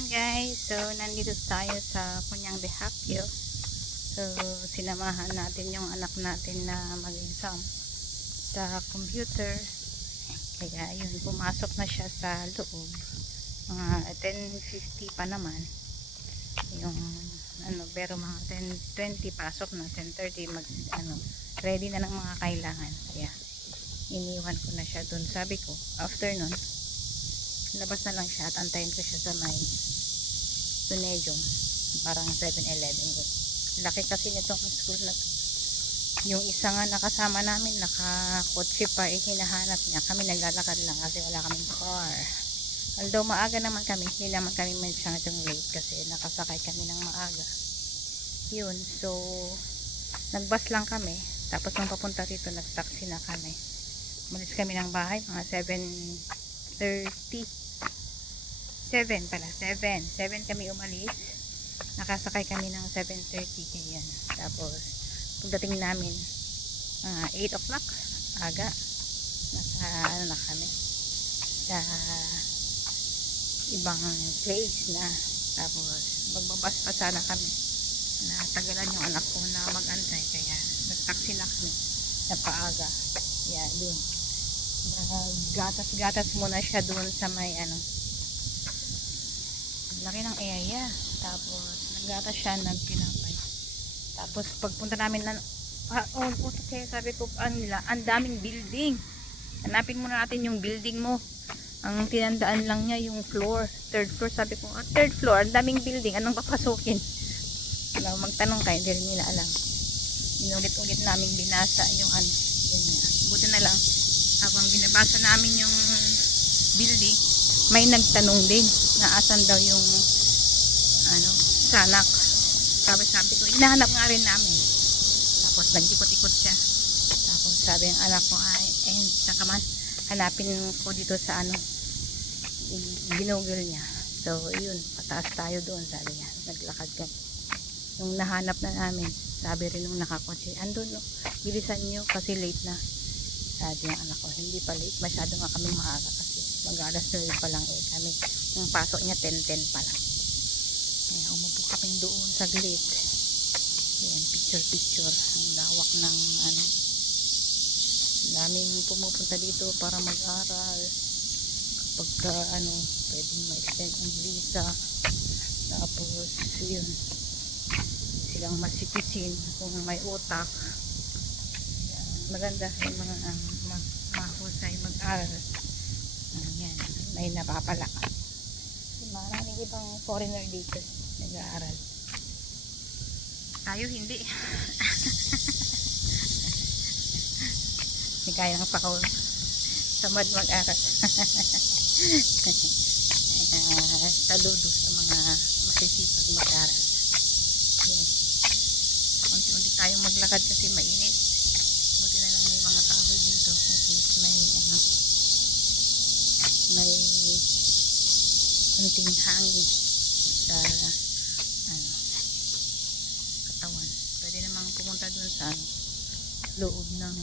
Ayan guys, so nandito tayo sa Kunyang de Hapyo. So sinamahan natin yung anak natin na mag-exam sa computer. Kaya yun, pumasok na siya sa loob. Mga 10:50 pa naman. Yung pero mga 10:20 pasok na, 10:30 ready na ng mga kailangan. Kaya iniwan ko na siya dun. Sabi ko, after nun, labas na lang siya at antayin ko siya sa may Tunedyo, parang 7-Eleven. Laki kasi nitong school na to. Yung isa nga nakasama namin, nakakotse pa, hinahanap niya. Kami naglalakad lang kasi wala kaming car. Although maaga naman kami, hindi naman kami masyadong late kasi nakasakay kami ng maaga. Yun, so nagbus lang kami. Tapos nung papunta dito, nagtaxi na kami. Malis kami ng bahay, mga 7:30. 7 kami umalis. Nakasakay kami ng 7:30 ganyan. Tapos pagdating namin 8 o'clock aga, nasa na kami sa ibang place na. Tapos magbabas pa sana kami, natagalan yung anak ko na mag-antay, kaya nagtaxi na kami na paaga. Yan, dun gatas muna siya dun sa may laki ng area. Tapos naggatas siya, nagpinapay. Tapos pagpunta namin kaya sabi ko, ang daming building, hanapin muna natin yung building mo. Ang tinandaan lang niya yung floor, third floor. Sabi ko, third floor, ang daming building, anong papasukin? Magtanong kayo, hindi rin nila alam. Inulit-ulit namin binasa yung yun nga. Buti na lang, habang binabasa namin yung building, may nagtanong din na asan daw yung sanak. Sabi ko, hinahanap nga rin namin. Tapos nag-ikot-ikot siya. Tapos sabi ng anak ko, saka man hanapin ko dito sa ginugol niya. So yun, pataas tayo doon, sabi niya. Naglakad kami. Nung nahanap na namin, sabi rin nung nakakotse, andun, no, bilisan nyo kasi late na. Sabi ng anak ko, hindi pa late, masyado nga kami maaga kasi mag-alas 9 pa lang kami. Yung pasok niya 10:10 pa lang. Kaya umupo kami doon sa glit. Ayan, picture. Ang lawak ng daming pumupunta dito para mag-aral. Kapag pwedeng ma-extend ang visa. Tapos yun, silang masipisin kung may utak. Maganda yung mga mahusay mag-aral. Ayan, may napapala. Maraming ibang foreigner dito nag-aaral. Tayo hindi. Hindi kaya ng pakol. Tamad mag-aral. Saludo sa mga masisipag mag-aral. Unti-unti tayong maglakad kasi mainit. Buti na lang may mga kahoy dito. At least may kunting hangin sa katawan. Pwede namang pumunta dun sa loob ng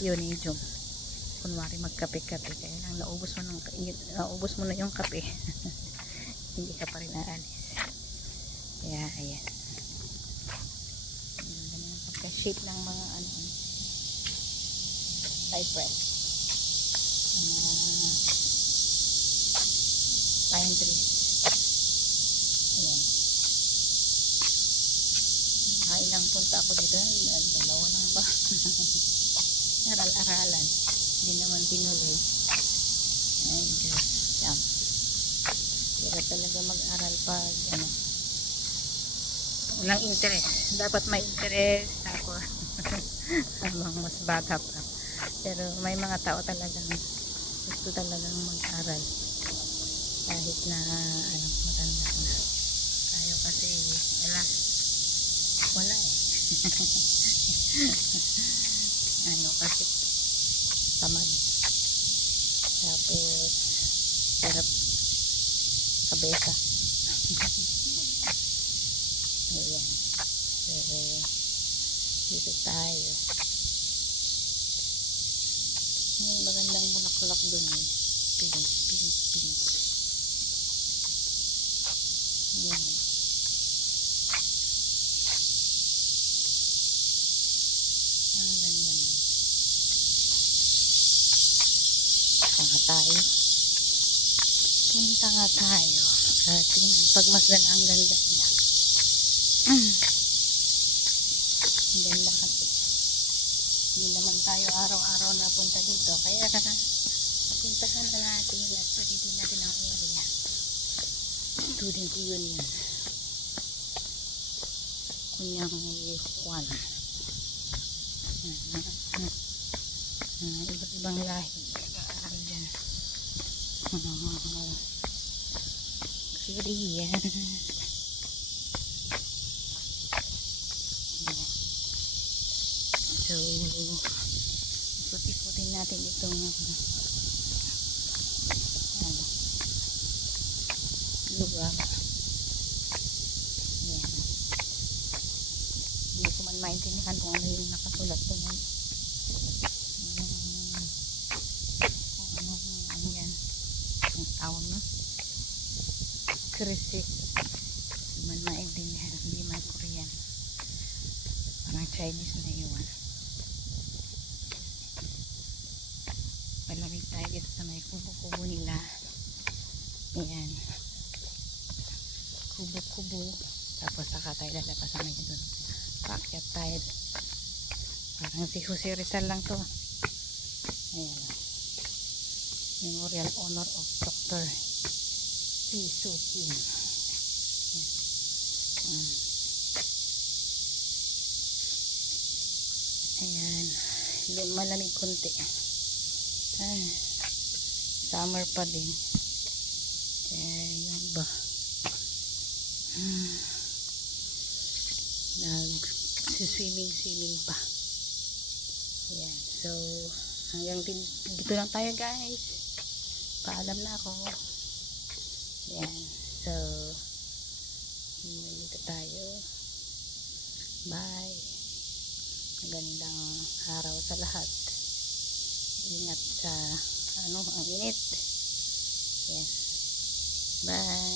Pionijom, kunwari magkape-kape. Kaya lang naubos mo na yung kape. Hindi ka pa rin aalis. Kaya ayan, ganun pagka-shape ng mga cypress, pine trees. Ayan, ilang punta ako dito, dalawa lang ba? Aral-aralan, hindi naman tinuloy. Ay Diyos, kaya talaga mag-aral pag walang interest. Dapat may interest ako. Habang mas bata pa. Pero may mga tao talagang gusto talagang mag-aral kahit na matanda na. Tayo kasi wala kasi tamad. Tapos sarap kabesa. Ayan, pero dito tayo. May magandang bulaklak dun, pink. Yan. Ang ganda na. Punta nga tayo. Punta nga tayo. Tingnan. Pagmasdan ang ganda niya. Ang ganda kasi. Hindi naman tayo araw-araw na punta dito. Kaya puntahan na natin at palitin natin ang area. Student Union. Kunyang Juan. Iba't ibang lahi. Nag-aaral dyan. Korean. So, ikot-ikotin natin itong lugar. Yan. Hindi ko man maintindihan kung ano yung nakasulat doon. Ano yan. Ang tawag no? Krisi. Hindi man maintindihan. Hindi man Korean. Parang Chinese na iwan. Malamig tayo dito sa may kubo-kubo nila. Ayan. Kubo-kubo. Tapos saka tayo lalabas sa may doon. Paakyat tayo. Parang si Jose Rizal lang to. Ayan. Memorial Honor of Dr. P. Sukin. Ayan. Malamig konti. Ay, summer pa din. Kaya yun ba. Nag-swimming pa. Ayan. So, hanggang dito lang tayo guys. Paalam na ako. Ayan. So, dito tayo. Bye. Magandang araw sa lahat. Ingat sa ang init. Ayan. Bye.